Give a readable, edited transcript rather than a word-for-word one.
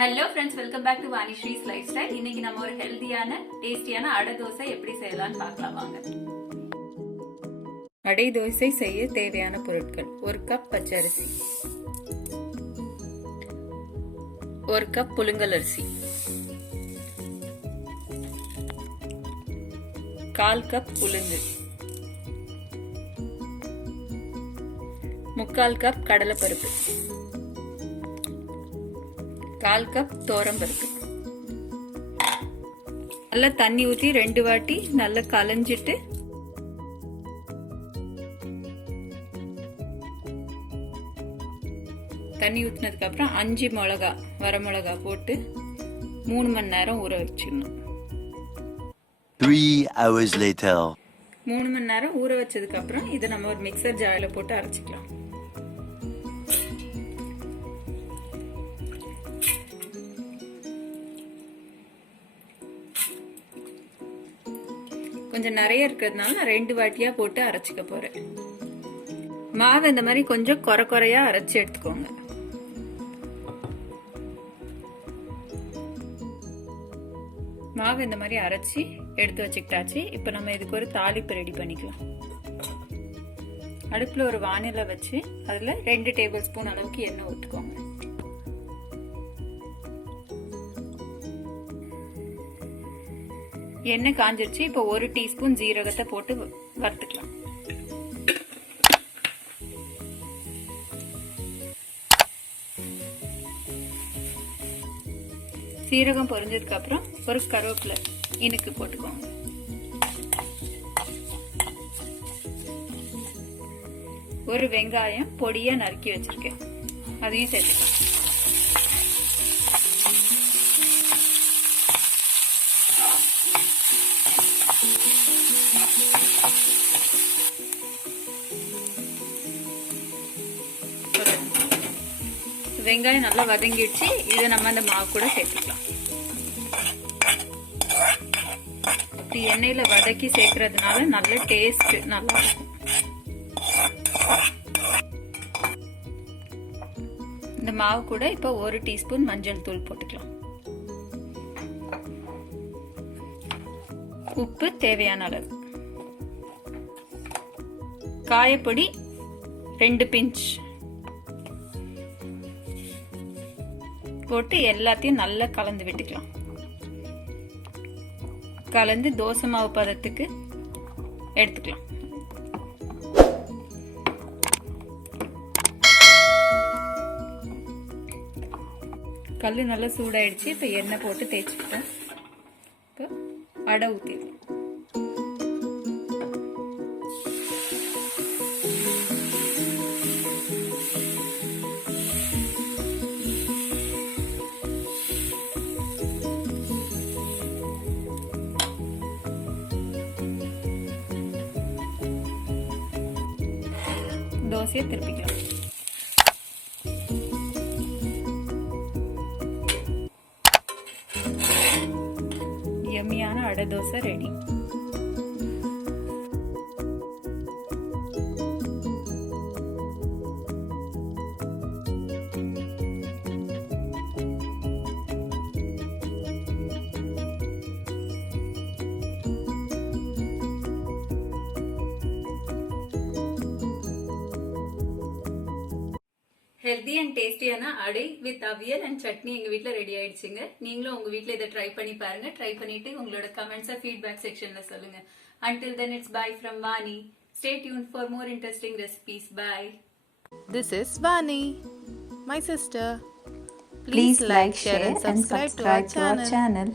Hello friends, welcome back to VaniSri's lifestyle. இன்னைக்கு நம்ம ஒரு ஹெல்தியான டேஸ்டியான அடை தோசை எப்படி செய்யலாம்னு பார்க்கலாம் வாங்க. அடை தோசை செய்ய தேவையான பொருட்கள்: 1 கப் பச்சரிசி, 1 கப் புழுங்கல் அரிசி, 1/4 கப் உளுந்து, 3/4 கப் கடலைப்பருப்பு, 1/4 கப் தோரம்பருப்பு. நல்லா தண்ணி ஊற்றி 2 வாட்டி நல்லா கலஞ்சிட்டு தண்ணி ஊற்றினதுக்கு அப்புறம் 5 மிளகா வரமிளகா போட்டு 3 மணி நேரம் ஊற வச்சிடணும். 3 hours later. 3 மணி நேரம் ஊற வச்சதுக்கு அப்புறம் இதை நம்ம ஒரு மிக்சர் ஜாரில் போட்டு அரைச்சிக்கலாம். கொஞ்சம் நிறைய இருக்கிறதுனால நான் 2 வாட்டியா போட்டு அரைச்சிக்க போறேன். மாவு இந்த மாதிரி கொஞ்சம் குறையா அரைச்சி எடுத்துக்கோங்க. மாவு இந்த மாதிரி அரைச்சி எடுத்து வச்சுக்கிட்டாச்சு. இப்ப நம்ம இதுக்கு ஒரு தாளிப்பு ரெடி பண்ணிக்கலாம். அடுப்புல ஒரு வானிலை வச்சு அதுல 2 டேபிள் ஸ்பூன் அளவுக்கு எண்ணெய் ஊற்றிக்கோங்க. எண்ணெய் காஞ்சிருச்சு. இப்போ 1 டீஸ்பூன் ஜீரகத்தை போட்டு வறுத்துக்கலாம். சீரகம் பொரிஞ்சதுக்கு அப்புறம் ஒரு கருவேப்பிலை இனுக்கு போட்டுக்கோங்க. ஒரு வெங்காயம் பொடியா நறுக்கி வச்சிருக்கேன், அதையும் சேர்த்துக்கலாம். வெங்காயம் நல்லா வதங்கிடுச்சு. இதை நம்ம அந்த மாவு கூட சேர்த்துக்கலாம். எண்ணெயில வதக்கி சேர்க்கறதுனால நல்ல டேஸ்ட் நல்லா இருக்கும். இந்த மாவு கூட இப்ப 1 டீஸ்பூன் மஞ்சள் தூள் போட்டுக்கலாம். உப்பு தேவையான அளவு, காயப்பொடி 2 பிஞ்ச் போட்டு எல்லாத்தையும் நல்லா கலந்து விட்டுக்கலாம். கலந்து தோசை மாவு பதத்துக்கு எடுத்துக்கலாம். கல்லு நல்லா சூடாயிடுச்சு. இப்ப எண்ணெய் போட்டு தேய்ச்சிக்கிட்டேன். இப்போ அடை ஊற்றிடலாம். தோசையை திருப்பிக்கலாம். யம்மியான அடை தோசை ரெடி. ஹெல்தி அண்ட் டேஸ்டியான அடை வித் அவியல் அண்ட் சட்னி எங்க வீட்ல ரெடி ஆயிடுச்சுங்க. நீங்களும் உங்க வீட்ல இதை ட்ரை பண்ணி பாருங்க. ட்ரை பண்ணிட்டு உங்களோட கமெண்ட்ஸை ஃபீட்பேக் செக்ஷன்ல சொல்லுங்க. Until then, it's bye from Vani. Stay tuned for more interesting recipes. Bye. This is Vani, my sister. Please like, share and subscribe to our channel.